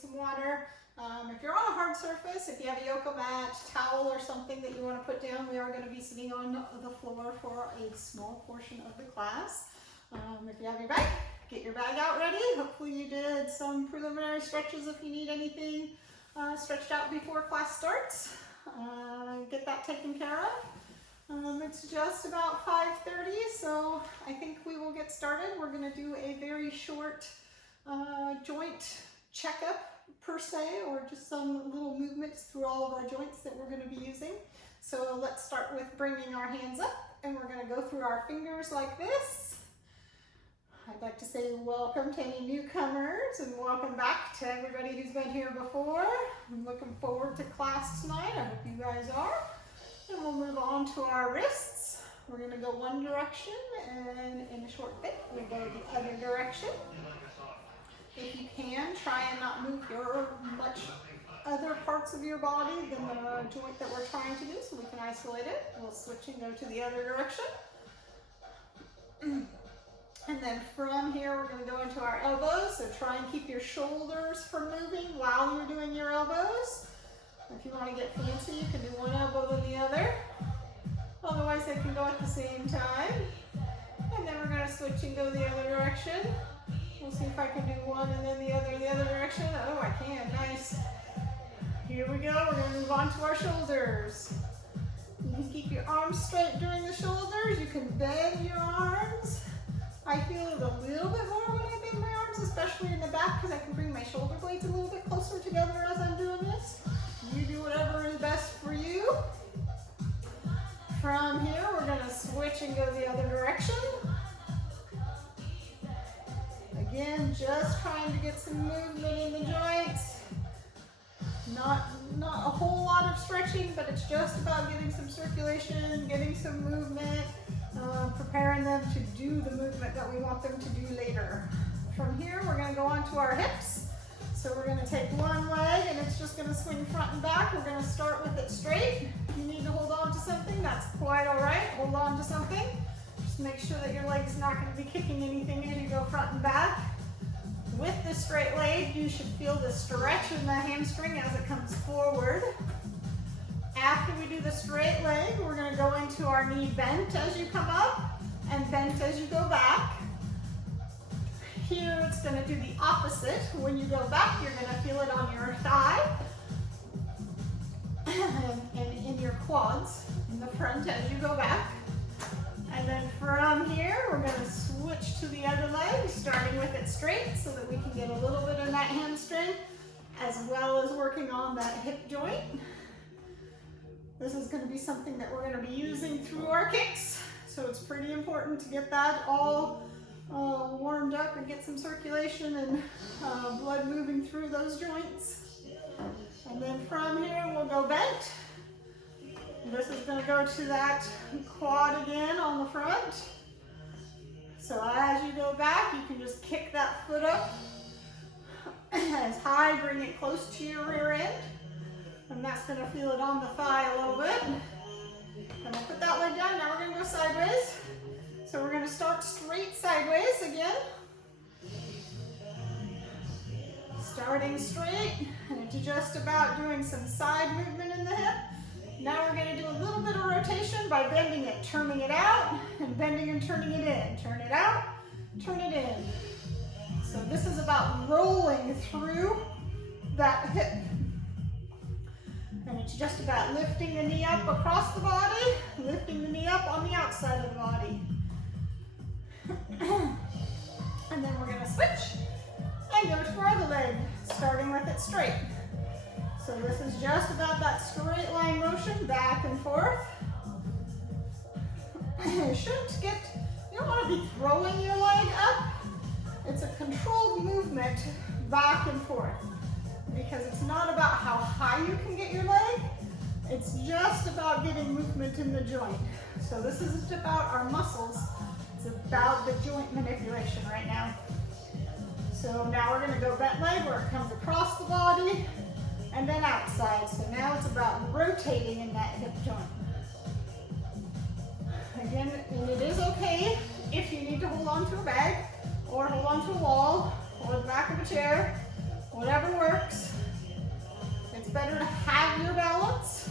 some water. If you're on a hard surface, if you have a yoga mat, towel, or something that you want to put down, we are going to be sitting on the floor for a small portion of the class. If you have your bag, get your bag out ready. Hopefully you did some preliminary stretches if you need anything stretched out before class starts. Get that taken care of. It's just about 5:30, so I think we will get started. We're going to do a very short joint checkup per se, or just some little movements through all of our joints that we're going to be using. So let's start with bringing our hands up, and we're going to go through our fingers like this. I'd like to say welcome to any newcomers and welcome back to everybody who's been here before. I'm looking forward to class tonight. I hope you guys are. And we'll move on to our wrists. We're going to go one direction, and in a short bit we'll go the other direction. If you can, try and not move your much other parts of your body than the joint that we're trying to do, so we can isolate it. We'll switch and go to the other direction. And then from here, we're going to go into our elbows. So try and keep your shoulders from moving while you're doing your elbows. If you want to get fancy, you can do one elbow then the other. Otherwise, they can go at the same time. And then we're going to switch and go the other direction. We'll see if I can do one and then the other direction. Oh, I can. Nice. Here we go. We're going to move on to our shoulders. You can keep your arms straight during the shoulders. You can bend your arms. I feel it a little bit more when I bend my arms, especially in the back, because I can bring my shoulder blades a little bit closer together as I'm doing this. You do whatever is best for you. From here, we're going to switch and go the other direction. Again, just trying to get some movement in the joints. Not a whole lot of stretching, but it's just about getting some circulation, getting some movement, preparing them to do the movement that we want them to do later. From here, we're going to go on to our hips. So we're going to take one leg and it's just going to swing front and back. We're going to start with it straight. If you need to hold on to something, that's quite all right. Hold on to something. Just make sure that your leg's not going to be kicking anything as you go front and back. With the straight leg, you should feel the stretch in the hamstring as it comes forward. After we do the straight leg, we're going to go into our knee bent as you come up and bent as you go back. Here it's going to do the opposite. When you go back, you're going to feel it on your thigh and in your quads in the front as you go back. And then from here, we're going to switch to the other leg, starting with it straight so that we can get a little bit of that hamstring, as well as working on that hip joint. This is going to be something that we're going to be using through our kicks, so it's pretty important to get that all warmed up and get some circulation and blood moving through those joints. And then from here, we'll go bent. This is going to go to that quad again on the front. So as you go back, you can just kick that foot up as high, bring it close to your rear end. And that's going to feel it on the thigh a little bit. And we'll put that leg down. Now we're going to go sideways. So we're going to start straight sideways again. Starting straight, and it's just about doing some side movement in the hip. Now we're going to do a little bit of rotation by bending it, turning it out, and bending and turning it in. Turn it out, turn it in. So this is about rolling through that hip. And it's just about lifting the knee up across the body, lifting the knee up on the outside of the body. And then we're going to switch and go to our other leg, starting with it straight. So this is just about that straight line motion, back and forth. You don't want to be throwing your leg up. It's a controlled movement back and forth, because it's not about how high you can get your leg. It's just about getting movement in the joint. So this isn't about our muscles. It's about the joint manipulation right now. So now we're going to go bent leg where it comes across the body and then outside. So now it's about rotating in that hip joint. Again, and it is okay if you need to hold on to a bag or hold on to a wall or the back of a chair whatever works. It's better to have your balance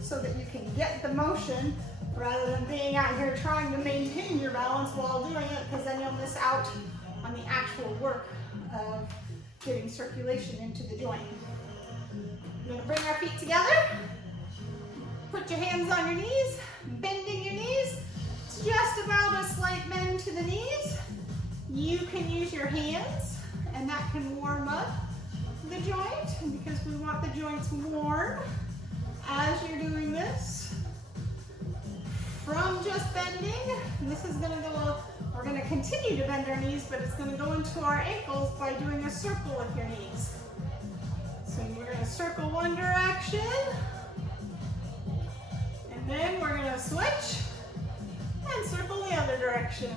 so that you can get the motion rather than being out here trying to maintain your balance while doing it, because then you'll miss out on the actual work of getting circulation into the joint. We're going to bring our feet together. Put your hands on your knees, bending your knees. It's just about a slight bend to the knees. You can use your hands, and that can warm up the joint, because we want the joints warm as you're doing this. From just bending, this is going to go, we're going to continue to bend our knees, but it's going to go into our ankles by doing a circle with your knees. So we're going to circle one direction, and then we're going to switch and circle the other direction.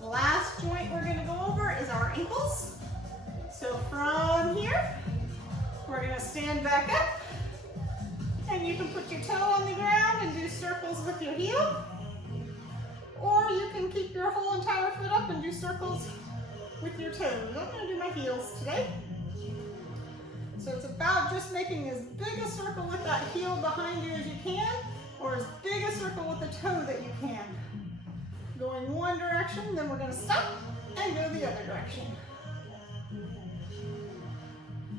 The last joint we're going to go over is our ankles. So from here, we're going to stand back up, and you can put your toe on the ground and do circles with your heel, or you can keep your whole entire foot up and do circles with your toes. I'm going to do my heels today. So it's about just making as big a circle with that heel behind you as you can, or as big a circle with the toe that you can. Going one direction, then we're going to stop and go the other direction.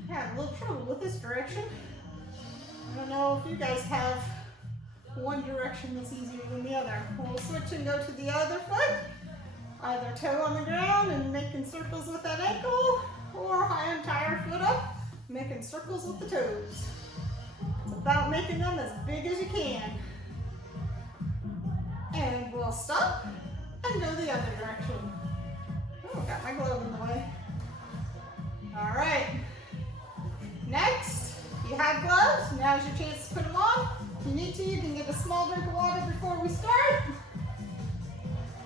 I have a little trouble with this direction. I don't know if you guys have one direction that's easier than the other. We'll switch and go to the other foot. Either toe on the ground and making circles with that ankle, or high entire foot up, making circles with the toes. It's about making them as big as you can. And we'll stop and go the other direction. Oh, got my glove in the way. All right. Next, if you have gloves, now's your chance to put them on. If you need to, you can get a small drink of water before we start.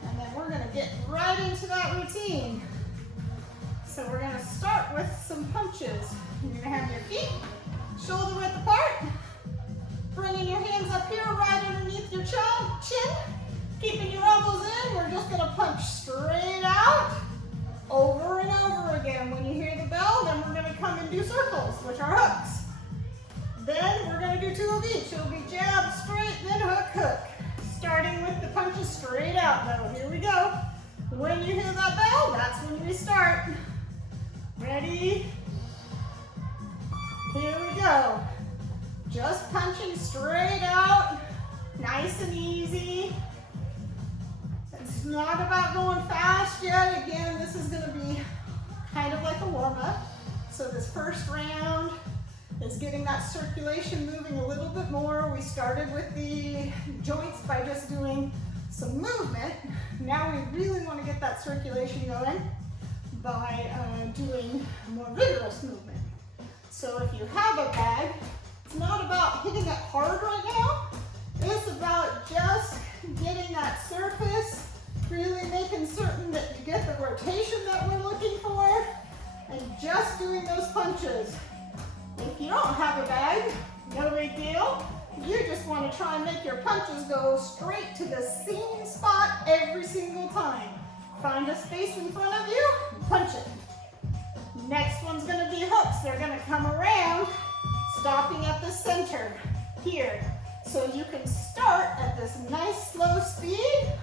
And then we're gonna get right into that routine. So we're gonna start with some punches. You're gonna have your feet shoulder width apart. Bringing your hands up here right underneath your chin. Keeping your elbows in, we're just gonna punch straight out. Over and over again. When you hear the bell, then we're going to come and do circles, which are hooks. Then we're going to do two of each. It'll be jab, straight, then hook, hook. Starting with the punches straight out, though. Here we go. When you hear that bell, that's when we start. Ready? Here we go. Just punching straight out. Nice and easy. It's not about going fast yet. Again, this is going to be kind of like a warm-up. So this first round is getting that circulation moving a little bit more. We started with the joints by just doing some movement. Now we really want to get that circulation going by doing more vigorous movement. So if you have a bag, it's not about hitting it hard right now. It's about just getting that surface, really making certain that you get the rotation that we're looking for, and just doing those punches. If you don't have a bag, no big deal. You just want to try and make your punches go straight to the same spot every single time. Find a space in front of you, punch it. Next one's going to be hooks. They're going to come around, stopping at the center here. So you can start at this nice slow speed,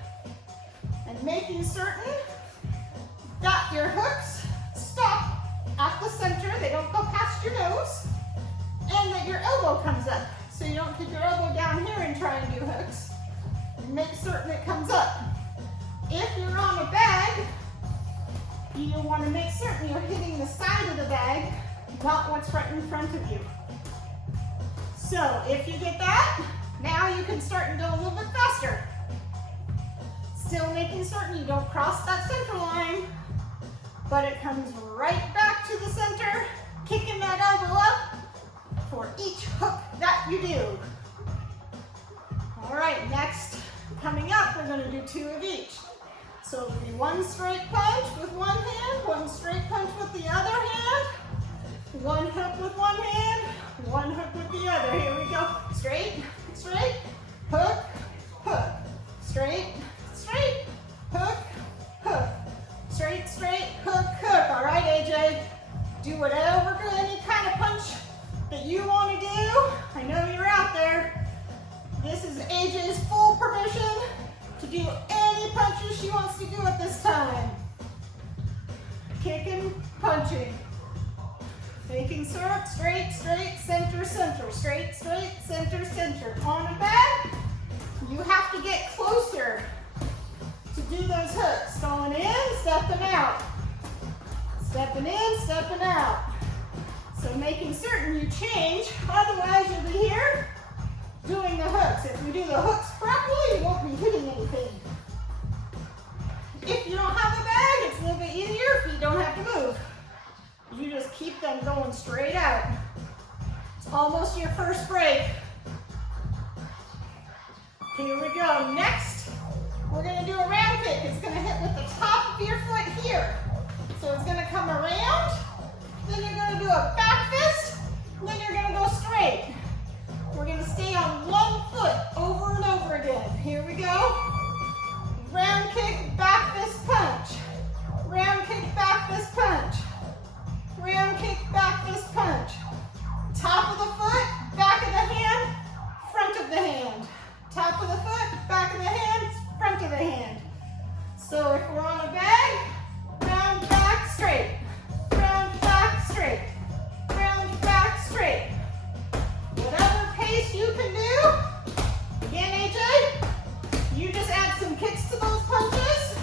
and making certain that your hooks stop at the center, they don't go past your nose, and that your elbow comes up. So you don't keep your elbow down here and try and do hooks. Make certain it comes up. If you're on a bag, you want to make certain you're hitting the side of the bag, not what's right in front of you. So if you get that, now you can start and go a little bit faster. Still making certain you don't cross that center line, but it comes right back to the center, kicking that elbow up for each hook that you do. All right, next, coming up, we're going to do two of each. So it'll be one straight punch with one hand, one straight punch with the other hand, one hook with one hand, one hook with the other. Here we go. Straight, straight, hook, hook. Straight, straight, hook, hook. Straight, straight, hook, hook. All right, kicking, punching. Making straight, straight, center, center, straight, straight, center, center. On a bag, you have to get closer to do those hooks. Going in, stepping out. Stepping in, stepping out. So making certain you change, otherwise you'll be here doing the hooks. If you do the hooks properly, you won't be hitting anything. If you don't have a bag, it's a little bit easier if you don't have to move. You just keep them going straight out. It's almost your first break. Here we go. Next, we're going to do a round kick. It's going to hit with the top of your foot here. So it's going to come around, then you're going to do a back fist, then you're going to go straight. We're going to stay on one foot over and over again. Here we go. Round kick, back fist punch. Round kick, back fist punch. Round kick, back fist punch. Top of the foot, back of the hand, front of the hand. Top of the foot, back of the hand, front of the hand. So if we're on a bag, round, back, straight. Round, back, straight. Round, back, straight. Whatever pace you can do. Again, AJ, you just add some kicks to those punches,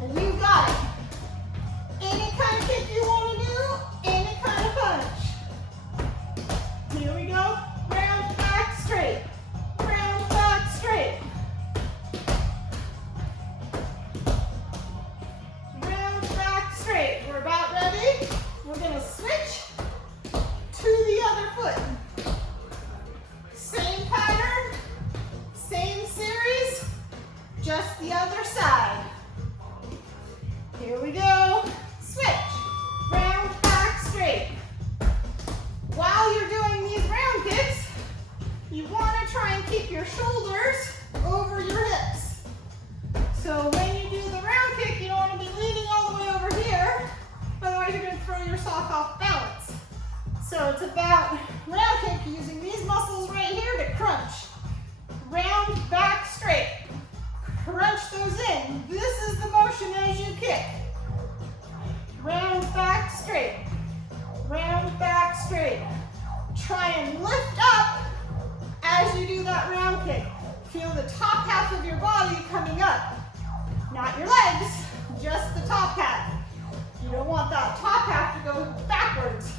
and you got it. Any kind of kick you want to do, any kind of punch. Here we go. Round, back, straight. Round, back, straight. Round, back, straight. We're about ready. We're going to switch to the other foot. Same pattern, same series, just the other side. Here we go. Switch. Round, back, straight. While you're doing these round kicks, you want to try and keep your shoulders over your hips. So when you do the round kick, you don't want to be leaning all the way over here, otherwise you're going to throw yourself off balance. So it's about round kick using these muscles right here to crunch. Round, back, straight. Crunch those in. This is the motion as you kick. Round, back, straight. Round, back, straight. Try and lift up as you do that round kick. Feel the top half of your body coming up. Not your legs, just the top half. You don't want that top half to go backwards.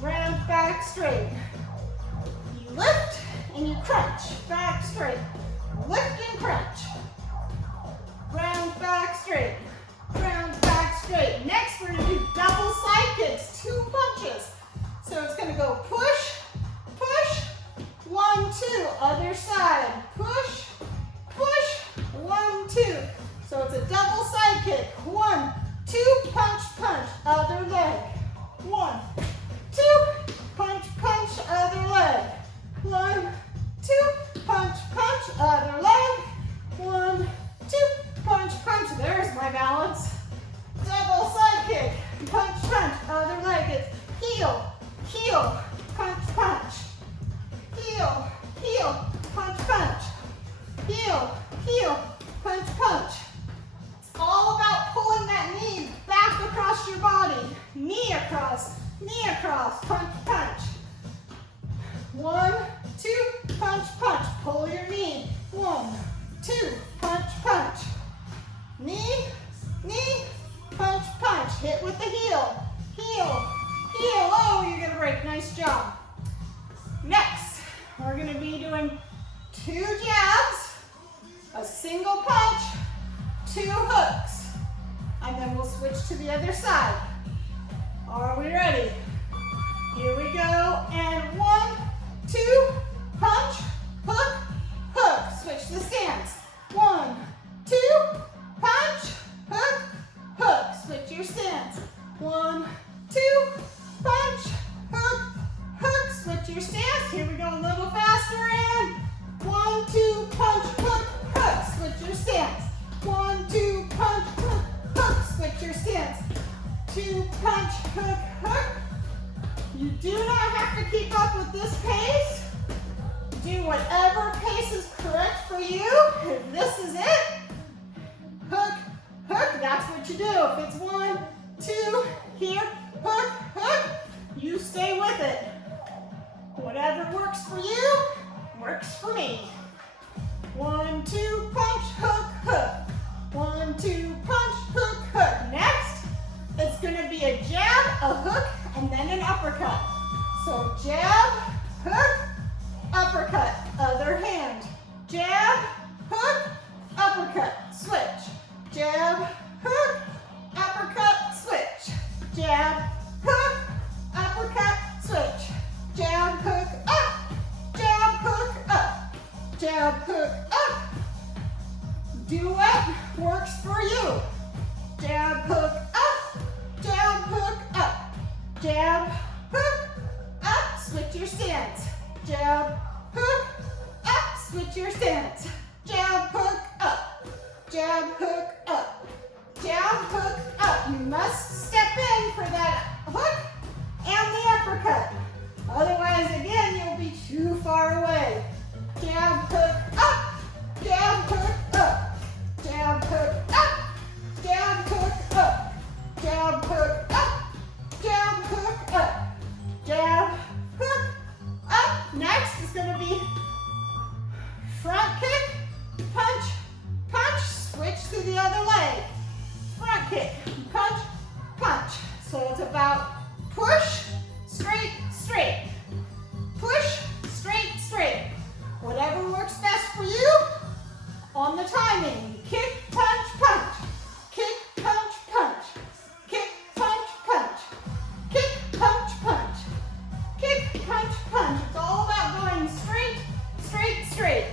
Round, back, straight. You lift and you crunch. Back, straight. Lift and crunch. Round, back, straight. Round, back, straight. Next, we're going to do double side kicks, 2 punches. So it's going to go push, push, 1, 2, other side. Push, push, 1, 2. So it's a double side kick. 1, 2, punch, punch, other leg. 1, 2, punch, punch, other leg. 1, 2, punch, punch, other leg. 1, 2, punch, punch. There's my balance. Double side kick. Punch, punch, other leg. It's heel, heel, punch, punch. Heel, heel, punch, punch. Heel, heel, punch, punch. It's all about pulling that knee back across your body. Knee across, punch, punch. 1, 2, punch, punch. Pull your knee. 1, 2, punch, punch. Knee, knee, punch, punch. Hit with the heel. Heel, heel. Oh, you're gonna break. Nice job. Next, we're gonna be doing 2 jabs, a single punch, 2 hooks, and then we'll switch to the other side. Are we ready? Here we go, and 1, 2, punch, hook, hook. Switch the stance. 1, 2, punch, hook, hook. Switch your stance. 1, 2, punch, hook, hook. Switch your stance. Here we go, a little faster, and 1, 2, punch, hook, hook. Switch your stance. 1, 2, punch, hook, hook. Switch your stance. 2, punch, hook, hook. You do not have to keep up with this pace. Do whatever pace is correct for you. If this is it, hook, hook, that's what you do. If it's 1, 2, here, hook, hook. You stay with it. Whatever works for you, works for me. 1, 2, punch, hook, hook. 1, 2, punch, hook, hook. Next, it's gonna be a jab, a hook, and then an uppercut. So jab, hook, uppercut. Other hand. Jab, hook, uppercut. Switch. Jab, hook, uppercut, switch. Jab, hook, uppercut, switch. Jab, hook, up. Jab, hook, up. Jab, hook, up. Do what works for you. Jab, hook, up. Jab, hook, up. Jab, hook, up. Switch your stance. Jab, hook, up. Switch your stance. Jab, hook, up. Jab, hook, up. Jab, hook, up. You must step in for that hook and the uppercut. Otherwise, again, you'll be too far away. Jab, hook, up. Jab, hook, up. Jab, hook, up. Jab, hook, up. Jab, hook, up. Jab, hook, up. Jab, hook, up. Next is going to be front kick, punch, punch. Switch to the other leg. Front kick, punch, punch. So it's about push, straight, straight. Push, straight, straight. Whatever works best for you on the timing. Kick, punch, punch. Kick, punch, punch. Kick, punch, punch. Kick, punch, punch. Kick, punch, punch. It's all about going straight, straight, straight.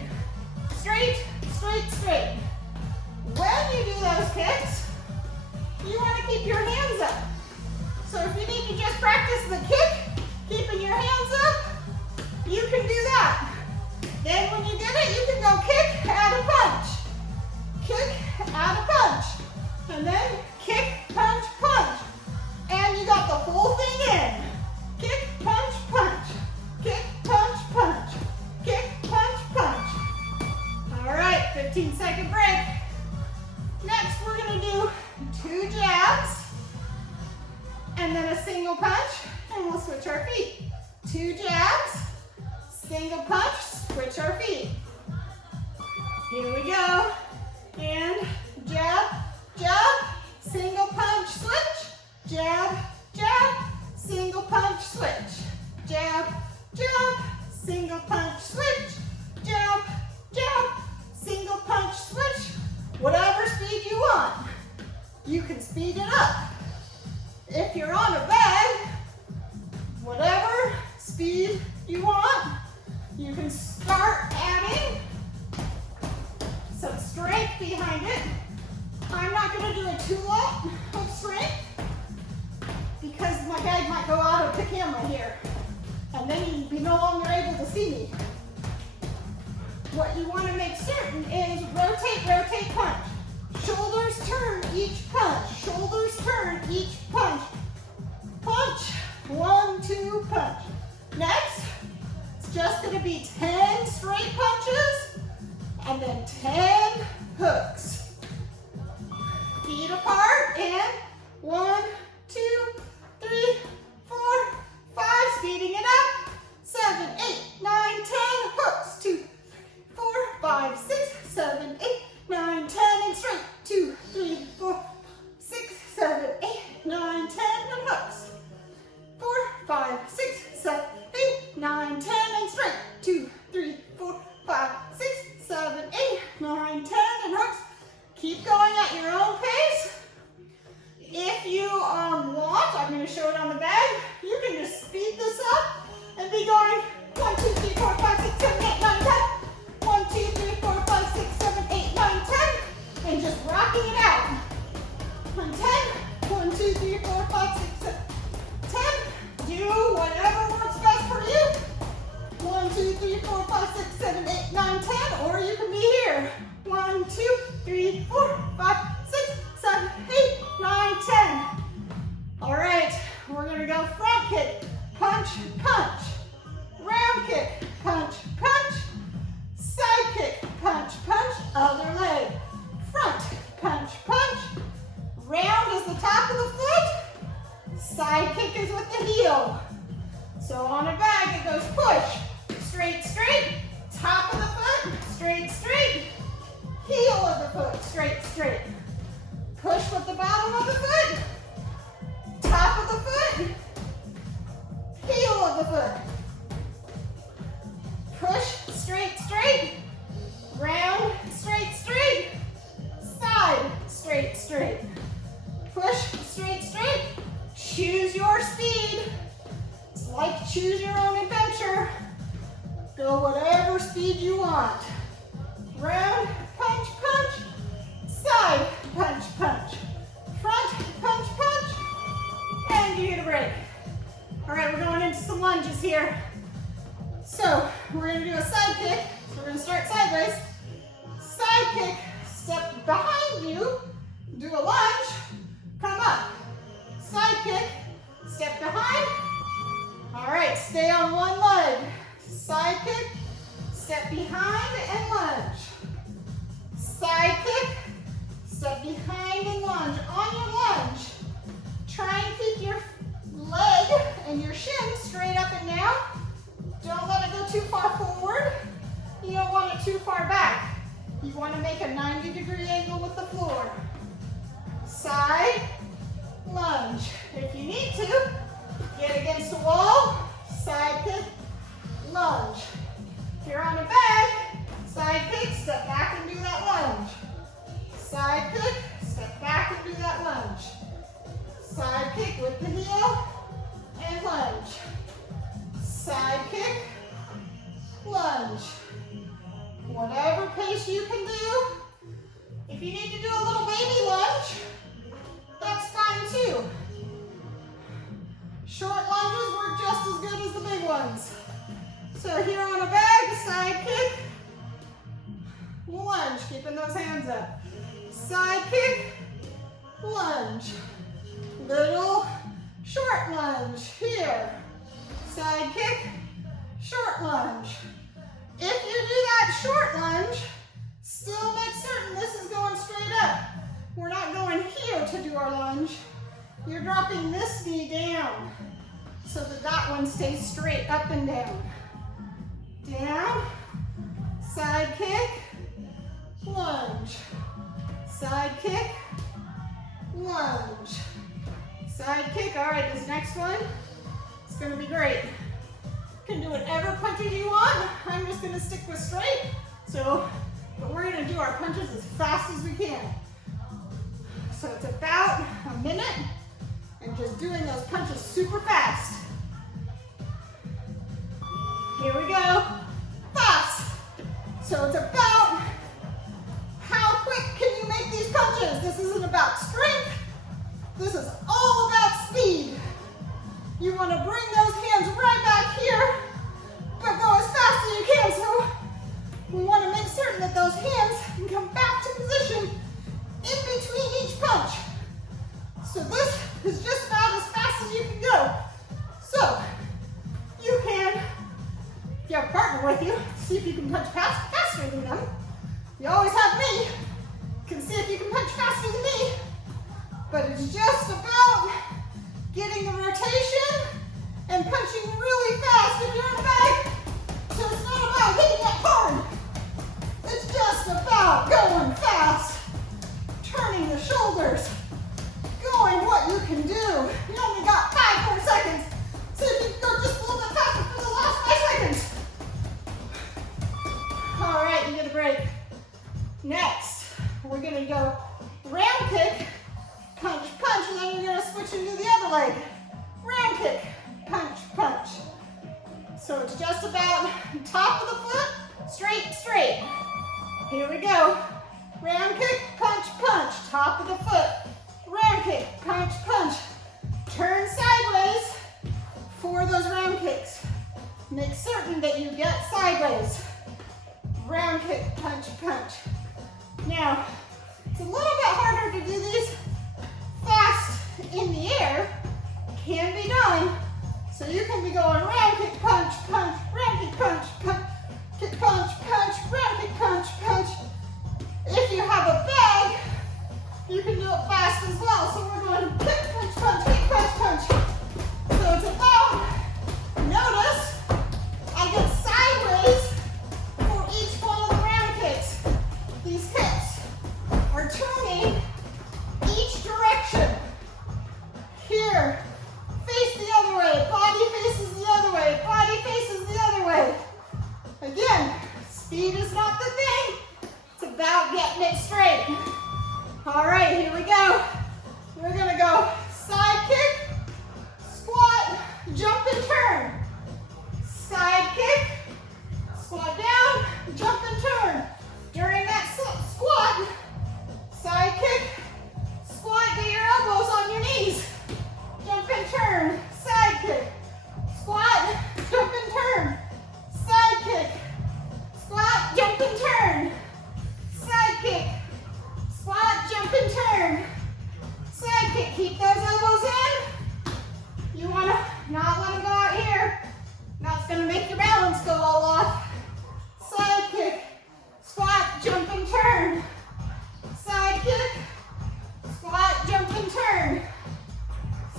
Straight, straight, straight. When you do those kicks, you want to keep your hands up. So if you need to just practice the kick, keeping your hands up, you can do that. Then when you get it, you can go kick, add a punch. Kick, add a punch. And then kick, punch, punch. And you got the whole thing in. Kick, punch, punch. Kick, punch, punch. Kick, punch, punch. All right, 15-second break. Next, we're gonna do 2 jabs and then a single punch, and we'll switch our feet. 2 jabs, single punch, switch our feet. Here we go. And jab, jab, single punch, switch. Jab, jab, single punch, switch. Jab, jab, single punch, switch. Jab, jab, single punch, switch. Whatever speed you want. You can speed it up. If you're on a bag, whatever speed you want, you can start adding some strength behind it. I'm not going to do a two-lot of strength because my bag might go out of the camera here, and then you'd be no longer able to see me. What you want to make certain is rotate, rotate, punch. Shoulders turn each punch. Shoulders turn each punch. Punch. 1, 2, punch. Next, it's just going to be 10 straight punches and then 10 hooks. Feet apart and 1, 2, 3, 4, 5. Speeding it up. 7, 8, 9, 10 hooks. 2, 4, 5, 6, 7, 8, 9, 10 and straight. 2, 3, 4, 6, 7, 8, 9, 10 and hooks. 4, 5, 6, 7, 8, 9, 10 and straight. 2, 3, 4, 5, 6, 7, 8, 9, 10 and hooks. Keep going at your own pace. If you want, I'm going to show it on the bag. You can just speed this up and be going 1, 2, 3, 4, 5, 6, 7, 8, 9, 10. 1, 2, 3, 4, 5, 6, 7, 8, 9, 10. And just rocking it out. 1, 10. 1, 2, 3, 4, 5, 6, 7, 10. Do whatever works best for you. 1, 2, 3, 4, 5, 6, 7, 8, 9, 10. Or you can be here. 1, 2, 3, 4, 5, 6, 7, 8, 9, 10. All right, we're gonna go front kick, punch, punch. Round kick, punch, punch. Side kick, punch, punch. Other leg. Front, punch, punch. Round is the top of the foot. Choose your speed. It's like choose your own adventure. Go whatever speed you want. Round, punch, punch. Side, punch, punch. Front, punch, punch. And you get a break. All right, we're going into some lunges here. So we're going to do a side kick. So we're going to start sideways. Side kick, step behind you. Do a lunge, come up. Side kick, step behind. All right, stay on one leg. Side kick, step behind and lunge. Side kick, step behind and lunge. On your lunge, try and keep your leg and your shin straight up and down. Don't let it go too far forward. You don't want it too far back. You want to make a 90-degree angle with the floor. Side, lunge. If you need to, get against the wall, side kick, lunge. If you're on a bag, side kick, step back and do that lunge. Side kick, step back and do that lunge. Side kick with the heel and lunge. Side kick, lunge. Whatever pace you can do. If you need to do a little baby lunge, that's fine too. Short lunges work just as good as the big ones. So here on a bag, side kick, lunge, keeping those hands up. Side kick, lunge. Little short lunge here. Side kick, short lunge. If you do that short lunge, still make certain this is going straight up. We're not going here to do our lunge. You're dropping this knee down so that that one stays straight up and down. Down, side kick, lunge. Side kick, lunge. Side kick. All right, this next one is going to be great. You can do whatever punches you want. I'm just going to stick with straight. But we're going to do our punches as fast as we can. So it's about a minute and just doing those punches super fast. Here we go. Fast. So it's about how quick can you make these punches. This isn't about strength. This is all about speed. You want to bring those hands right back here, but go as fast as you can. So we want to make certain that those hands can come back to position in between each punch. So this is just about as fast as you can go. So you can, if you have a partner with you, see if you can punch faster than them. You always have me. You can see if you can punch faster than me. But it's just about getting the rotation and punching really fast if you're in a bag. So it's not about hitting it hard. It's just about going fast, turning the shoulders, going what you can do. You only got 5 more seconds. So if you can go just a little bit faster for the last 5 seconds. All right, you get a break. Next, we're gonna go round kick, punch, punch, and then you're gonna switch into the other leg. Round kick, punch, punch. So it's just about top of the foot, straight, straight. Here we go. Round kick, punch, punch. Top of the foot. Round kick, punch, punch. Turn sideways for those round kicks. Make certain that you get sideways. Round kick, punch, punch. Now, it's a little bit harder to do these fast in the air. Can be done. So you can be going round kick, punch, punch, round kick, punch, punch, kick, punch, punch, round kick, punch, punch. If you have a bag, you can do it fast as well. So we're going kick, punch, punch, kick, punch, punch. So it's about, notice, I get sideways for each one of the round kicks. These hips are turning each direction. Here, face the other way, body faces the other way, body faces the other way. Again, speed is not the thing. It's about getting it straight. All right, here we go. We're gonna go side kick,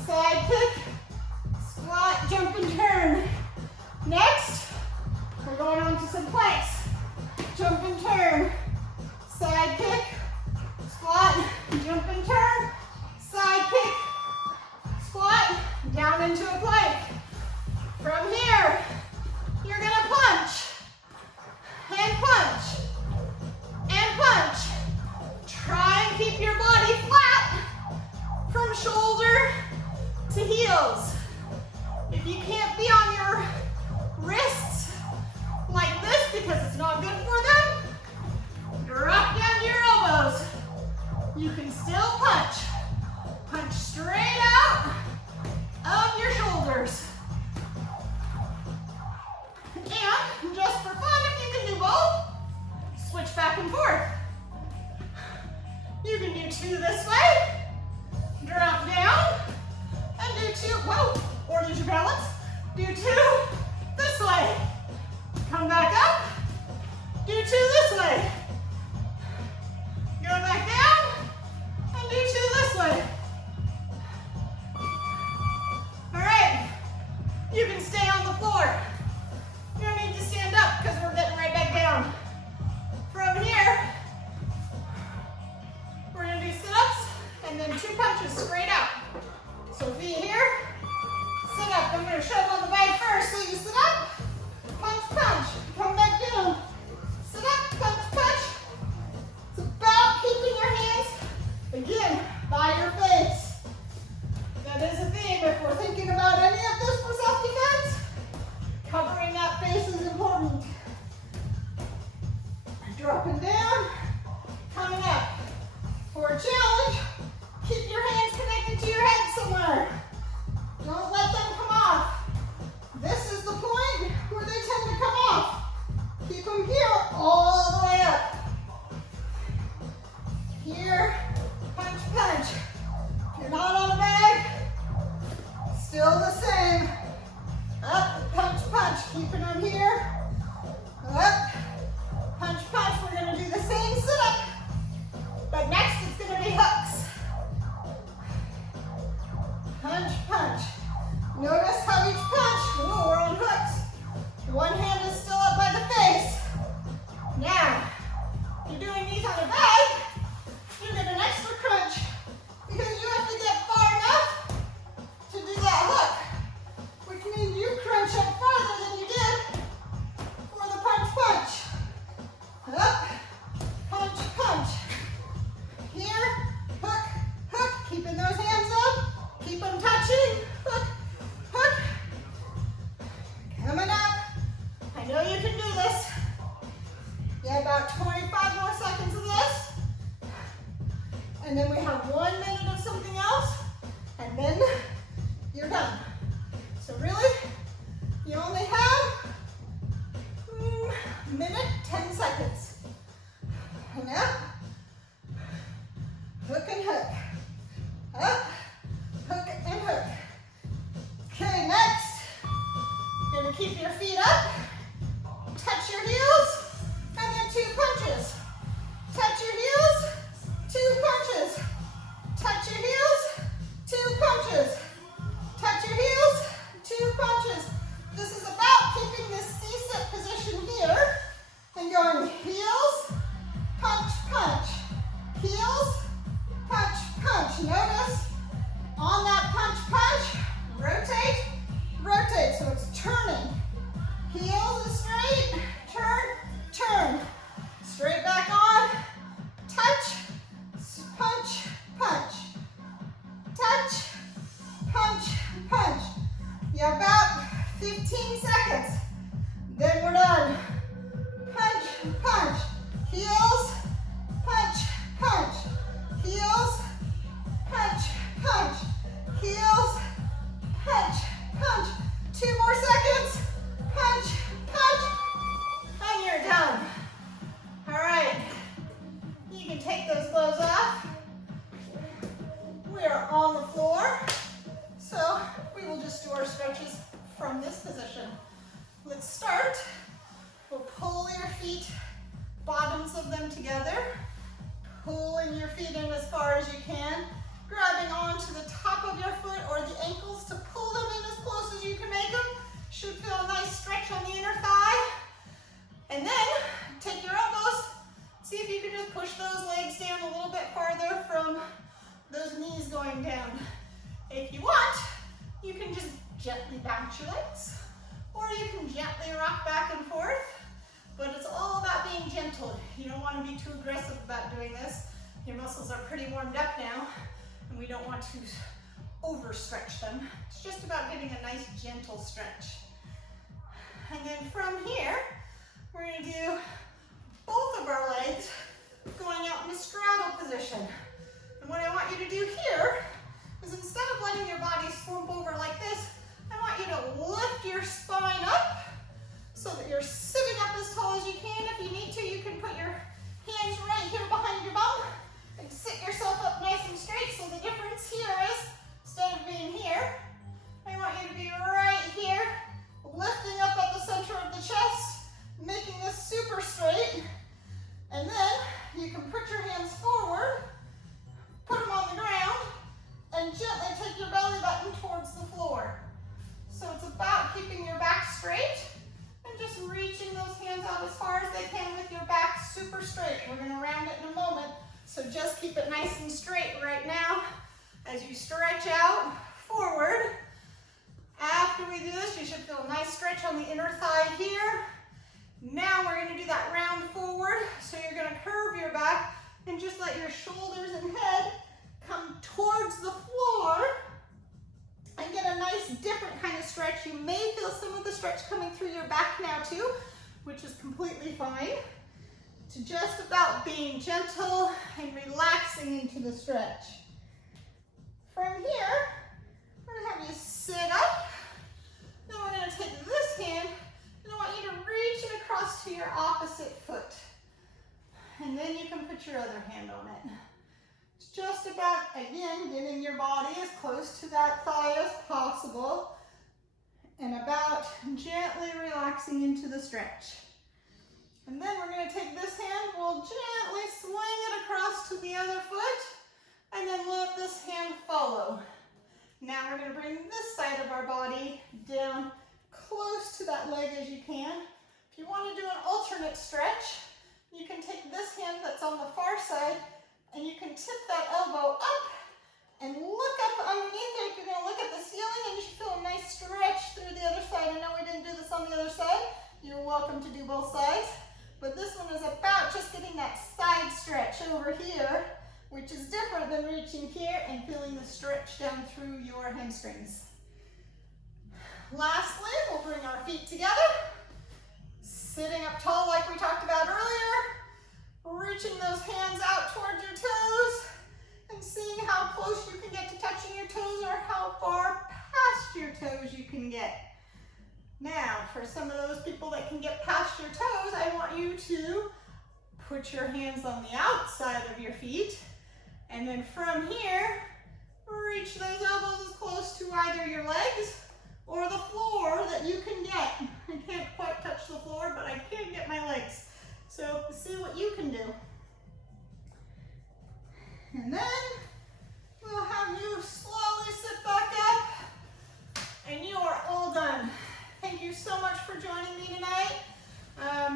side kick, squat, jump and turn. Next, we're going on to some planks. Jump and turn, side kick, squat, jump and turn, side kick, squat, down into a plank. From here, you're gonna punch, and punch, and punch. Try and keep your body flat from shoulder to heels. If you can't be on your wrists like this because it's not good for them, drop down to your elbows. You can still punch. Punch straight out of your shoulders. And just for fun, if you can do both, switch back and forth. You can do 2 this way, drop down, and do 2, whoa, or use your balance. Do 2 this way. Come back up, do 2 this way. Go back down, and do 2 this way. All right, you can stay on the floor. You don't need to stand up because we're getting right back down. From here, we're gonna do sit-ups and then 2 punches straight out. So feet here, sit up. I'm gonna shove on the bag first. So you sit up, punch, punch, come back down. Sit up, punch, punch. It's about keeping your hands, again, by your face. That is a theme if we're thinking about any of this for self-defense. Covering that face is important. Dropping down, coming up. For a challenge, keep your hands connected to your head somewhere. Don't let them come off. This is the point where they tend to come off. Keep them here all the way up. Here, punch, punch. If you're not on a bag, still the same. Up, punch, punch. Keeping them here. Up, punch, punch. We're going to do the same sit-up, but next it's going to be hooks. Punch, punch. Notice how each punch, ooh, we're on hooks. One hand is still up by the face. Now, if you're doing these on a bag, you get an extra crunch because you have to get far enough to do that hook, which means you crunch up farther than you did for the punch, punch. Up, punch, punch. Here, hook, hook. Keeping those hands up. Keep them touching. Hook, hook. Coming up. I know you can do this. Yeah, about 25 more seconds of this. And then we have 1 minute of something else. And then you're done. So really, you only have minute, 10 seconds. And up, hook and hook. Up, hook and hook. Okay, next, you're gonna keep your feet up, touch your heels, and then 2 punches. Touch your heels, 2 punches. Touch your heels, 2 punches. Touch your heels, 2 punches. This is about keeping this C-sit position here and going heels, punch, punch. Heels, punch, punch. Notice on that punch, punch, rotate, rotate. So it's turning. Heels is straight, turn, turn. Straight back on, touch, punch, punch. Touch, punch, punch. You have about 15 seconds. Then we're done. Punch, punch. Heels, punch, punch. Heels, punch, punch. Heels, punch, punch. 2 more seconds. Punch, punch. And you're done. All right. You can take those gloves off. We are on the floor. So we will just do our stretches from this position. Let's start. We'll pull your feet, bottoms of them together. Pulling your feet in as far as you can. Grabbing onto the top of your foot or the gently bounce your legs, or you can gently rock back and forth, but it's all about being gentle. You don't want to be too aggressive about doing this. Your muscles are pretty warmed up now, and we don't want to overstretch them. It's just about getting a nice gentle stretch. And then from here, we're going to do both of our legs going out in a straddle position. And what I want you to do here is, instead of letting your body slump over like this, I want you to lift your spine up so that you're sitting up as tall as you can. If you need to, you can put your hands right here behind your bum and sit yourself up nice and straight. So the difference here is, instead of being here, I want you to be right here, lifting up at the center of the chest, making this super straight. And then you can put your hands forward, put them on the ground, and gently take your belly button towards the floor. So it's about keeping your back straight and just reaching those hands out as far as they can with your back super straight. We're going to round it in a moment, so just keep it nice and straight right now as you stretch out forward. After we do this, you should feel a nice stretch on the inner thigh here. Now we're going to do that round forward. So you're going to curve your back and just let your shoulders and head come towards the floor and get a nice different kind of stretch. You may feel some of the stretch coming through your back now too, which is completely fine. It's just about being gentle and relaxing into the stretch. From here, we're going to have you sit up. Then we're going to take this hand and I want you to reach it across to your opposite foot. And then you can put your other hand on it. It's just about, again, getting your body as close to that thigh as possible and about gently relaxing into the stretch. And then we're going to take this hand, we'll gently swing it across to the other foot and then let this hand follow. Now we're going to bring this side of our body down close to that leg as you can. If you want to do an alternate stretch, you can take this hand that's on the far side and you can tip that elbow up and look up underneath it. You're going to look at the ceiling and you should feel a nice stretch through the other side. I know we didn't do this on the other side. You're welcome to do both sides. But this one is about just getting that side stretch over here, which is different than reaching here and feeling the stretch down through your hamstrings. Lastly, we'll bring our feet together, sitting up tall like we talked about earlier, reaching those hands out towards your toes and seeing how close you can get to touching your toes or how far past your toes you can get. Now, for some of those people that can get past your toes, I want you to put your hands on the outside of your feet, and then from here, reach those elbows as close to either your legs or the floor that you can get. I can't quite touch the floor, but I can get my legs. So see what you can do. And then we'll have you slowly sit back up, and you are all done. Thank you so much for joining me tonight.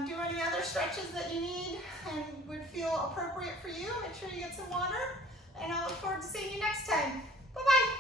Do any other stretches that you need and would feel appropriate for you. Make sure you get some water, and I look forward to seeing you next time. Bye-bye.